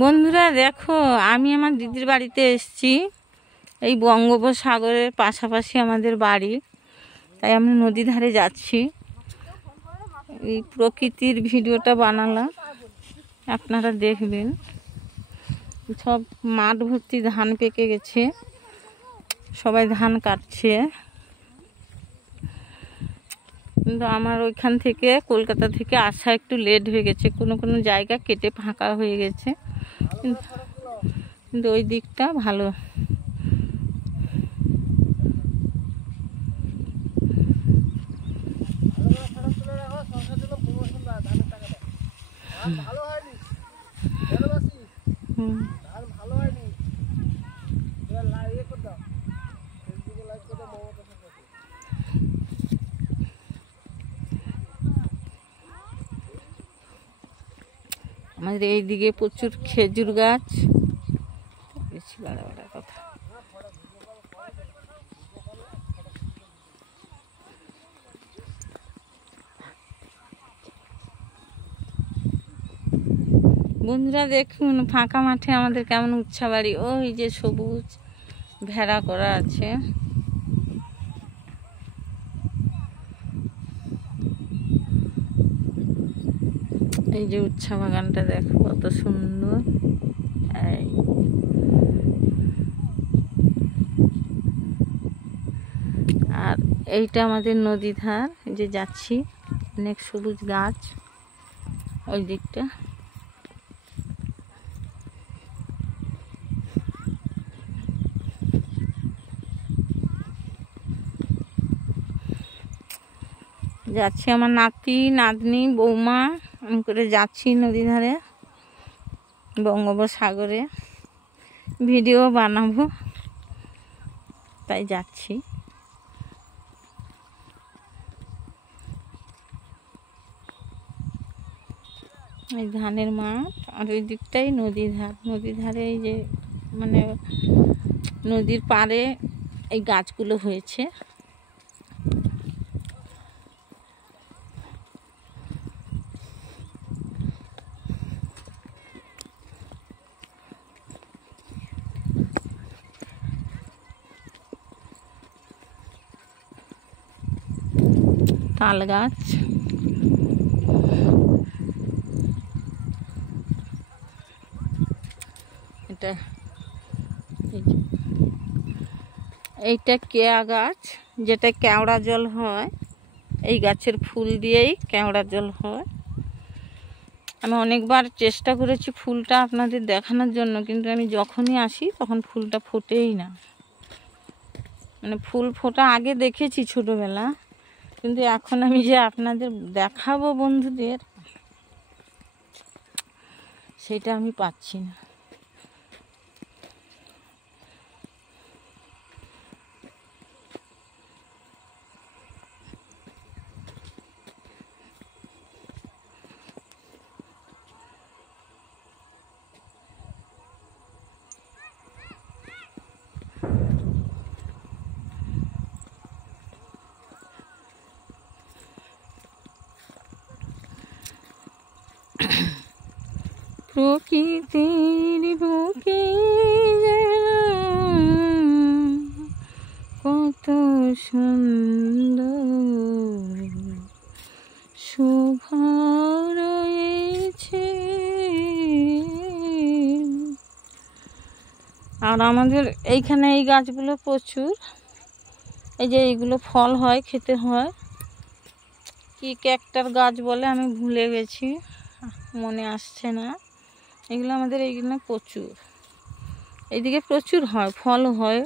বন্ধুরা দেখো, আমি আমার দিদির বাড়িতে এসেছি। এই বঙ্গোপসাগরের পাশাপাশি আমাদের বাড়ি, তাই আমি নদী ধারে যাচ্ছি। এই প্রকৃতির ভিডিওটা বানালাম, আপনারা দেখবেন। সব মাঠ ভর্তি ধান পেকে গেছে, সবাই ধান কাটছে। কিন্তু আমার ওইখান থেকে কলকাতা থেকে আসা একটু লেট হয়ে গেছে, কোনো কোনো জায়গা কেটে ফাঁকা হয়ে গেছে, কিন্তু ওই দিকটা ভালো। আমাদের এইদিকে প্রচুর খেজুর গাছ, বেশি বড় বড় কথা। বন্ধুরা দেখুন, ফাঁকা মাঠে আমাদের কেমন উচ্ছা বাড়ি। ওই যে সবুজ ভেড়া করা আছে। এই যে উচ্ছা বাগানটা দেখো কত সুন্দর। আর এইটা আমাদের নদী ধার, যে যাচ্ছি, অনেক সবুজ গাছ ওই দিকটা। যাচ্ছি আমার নাতি নাতনি বৌমা আমি করে যাচ্ছি নদী ধারে বঙ্গোপসাগরে, ভিডিও বানাবো তাই যাচ্ছি। এই ধানের মাঠ, আর ওই দিকটাই নদী ধার। নদী ধারে এই যে মানে নদীর পাড়ে এই গাছগুলো হয়েছে। তাল গাছ, এইটা কেয়া গাছ, যেটা কেওড়া জল হয়। এই গাছের ফুল দিয়েই কেওড়া জল হয়। আমি অনেকবার চেষ্টা করেছি ফুলটা আপনাদের দেখানোর জন্য, কিন্তু আমি যখনই আসি তখন ফুলটা ফোটেই না। মানে ফুল ফোটা আগে দেখেছি ছোটবেলা, কিন্তু এখন আমি যে আপনাদের দেখাবো বন্ধুদের, সেটা আমি পাচ্ছি না। প্রকৃতির বুকে কত সুন্দর শোভা রয়েছে। আর আমাদের এইখানে এই গাছগুলো প্রচুর। এই যে এইগুলো ফল হয়, খেতে হয়। কি ক্যাকটার গাছ বলে আমি ভুলে গেছি, মনে আসছে না। এগুলো আমাদের এইখানে প্রচুর, এইদিকে প্রচুর হয়, ফল হয়।